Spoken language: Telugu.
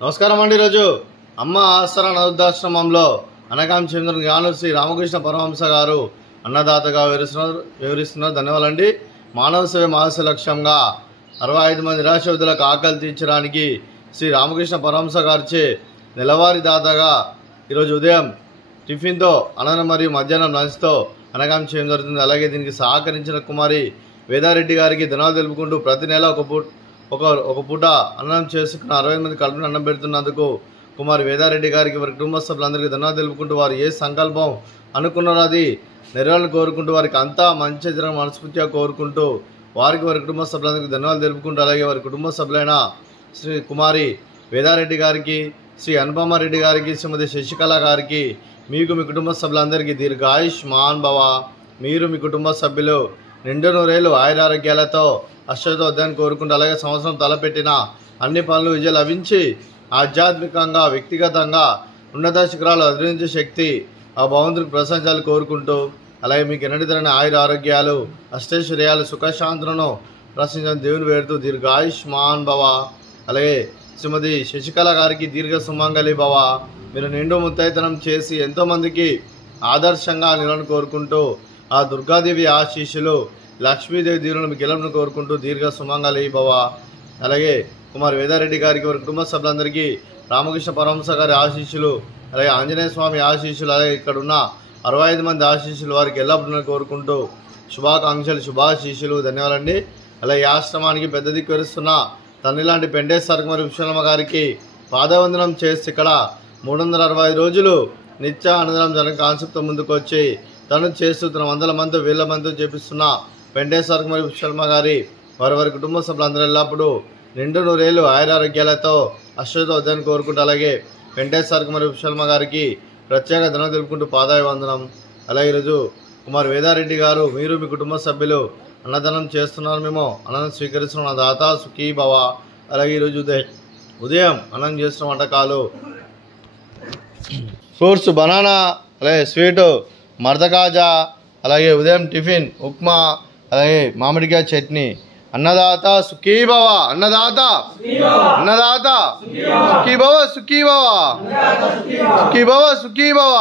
నమస్కారం అండి. ఈరోజు అమ్మ ఆసరా అనాథాశ్రమంలో అనగాం చంద్ర జ్ఞాను శ్రీ రామకృష్ణ పరమహంస గారు అన్నదాతగా వివరిస్తున్నారు. ధన్యవాదాలండి. మానవ సేవ మానస లక్ష్యంగా 65 మంది నిరాశ్రయులకు ఆకలి తీర్చడానికి శ్రీ రామకృష్ణ పరమహంస గారిచే నెలవారీ దాతగా ఈరోజు ఉదయం టిఫిన్తో అన్నం మరియు మధ్యాహ్నం లంచ్తో అనగాం చేయడం జరుగుతుంది. అలాగే దీనికి సహకరించిన కుమారి వేదారెడ్డి గారికి ధన్యవాదాలు తెలుపుకుంటూ ప్రతి నెల ఒక పూట అన్నం చేసుకున్న 60 మంది కడుపున అన్నం పెడుతున్నందుకు కుమారి వేదారెడ్డి గారికి వారి కుటుంబ సభ్యులందరికీ ధన్యవాదాలు తెలుపుకుంటూ వారు ఏ సంకల్పం అనుకున్నారో అది నెరవేరాలని కోరుకుంటూ వారికి అంతా మంచి జరగడం మనస్ఫూర్తిగా కోరుకుంటూ వారి కుటుంబ సభ్యులందరికీ ధన్యవాదాలు తెలుపుకుంటూ అలాగే వారి కుటుంబ సభ్యులైన శ్రీ కుమారి వేదారెడ్డి గారికి, శ్రీ అనుపమారెడ్డి గారికి, శ్రీమతి శశికళ గారికి, మీకు మీ కుటుంబ సభ్యులందరికీ దీర్ఘాయుష్ మహాన్ భవ. మీరు మీ కుటుంబ సభ్యులు నిండు నూరేళ్ళు ఆయురారోగ్యాలతో అష్టతో వద్దని కోరుకుంటూ అలాగే సంవత్సరం తలపెట్టిన అన్ని పనులు విజయం లభించి ఆధ్యాత్మికంగా వ్యక్తిగతంగా ఉన్నత శిఖరాలు అధిరించే శక్తి ఆ భగవంతుడికి ప్రశంసాలు కోరుకుంటూ అలాగే మీకు ఎన్నటి తరని ఆయుర ఆరోగ్యాలు అష్టైశ్వర్యాలు సుఖశాంతులను ప్రశంసించిన దేవుని వేడుతూ దీర్ఘాయుష్ మహాన్ భవ. అలాగే శ్రీమతి శశికళ గారికి దీర్ఘ సుమంగళి భవ. మీరు నిండు ముత్తైతనం చేసి ఎంతోమందికి ఆదర్శంగా నిలవని కోరుకుంటూ ఆ దుర్గాదేవి ఆశీస్సులు లక్ష్మీదేవి దీవులను మీకు గెలవను కోరుకుంటూ దీర్ఘ సుమంగళి భవ. అలాగే కుమార్ వేదారెడ్డి గారికి వారి కుటుంబ సభ్యులందరికీ రామకృష్ణ పరమహంస గారి ఆశీస్సులు, అలాగే ఆంజనేయ స్వామి ఆశీస్సులు, అలాగే ఇక్కడ ఉన్న 65 మంది ఆశీస్సులు వారికి ఎల్లప్పుడూ కోరుకుంటూ శుభాకాంక్షలు శుభాశీస్సులు ధన్యవాదాలండి. అలాగే ఈ ఆశ్రమానికి పెద్ద దిక్కు వరుస్తున్న తండ్రి లాంటి పెండేశ్వర మరియు విశ్వనామ గారికి పాదవందనం చేసి ఇక్కడ 365 రోజులు నిత్య అన్నదానం జరగని కాన్సెప్ట్తో ముందుకు వచ్చి తను చేస్తూ తన 100 మంది 1000 మందితో చేపిస్తున్న పెండేశ్వర మరియు విశ్వనామ గారి వారి కుటుంబ సభ్యులందరూ ఎల్లప్పుడూ నిండు నూరేళ్ళు ఆయురారోగ్యాలతో అశ్వతో వద్దని కోరుకుంటూ అలాగే వెంకటేశ్వర మరియు విశ్వనామ గారికి ప్రత్యేక ధనం తెలుపుకుంటూ పాదాయ వందనం. అలాగే ఈరోజు కుమార్ వేదారెడ్డి గారు మీరు మీ కుటుంబ సభ్యులు అన్నదానం చేస్తున్నారు, మేము అన్నం స్వీకరిస్తున్న దాత సుఖీ భవ. అలాగే ఈరోజు ఉదయం అన్నం చేస్తున్న వంటకాలు ఫ్రూట్స్ బనానా, అలాగే స్వీటు మర్దకాజా, అలాగే ఉదయం టిఫిన్ ఉప్మా, అలాగే మామిడికాయ చట్నీ. అన్నదాత సుఖీ భవ, అన్నదాత అన్నదాత సుఖీ భవ సుఖీ భవ సుఖీ భవ సుఖీ భవ.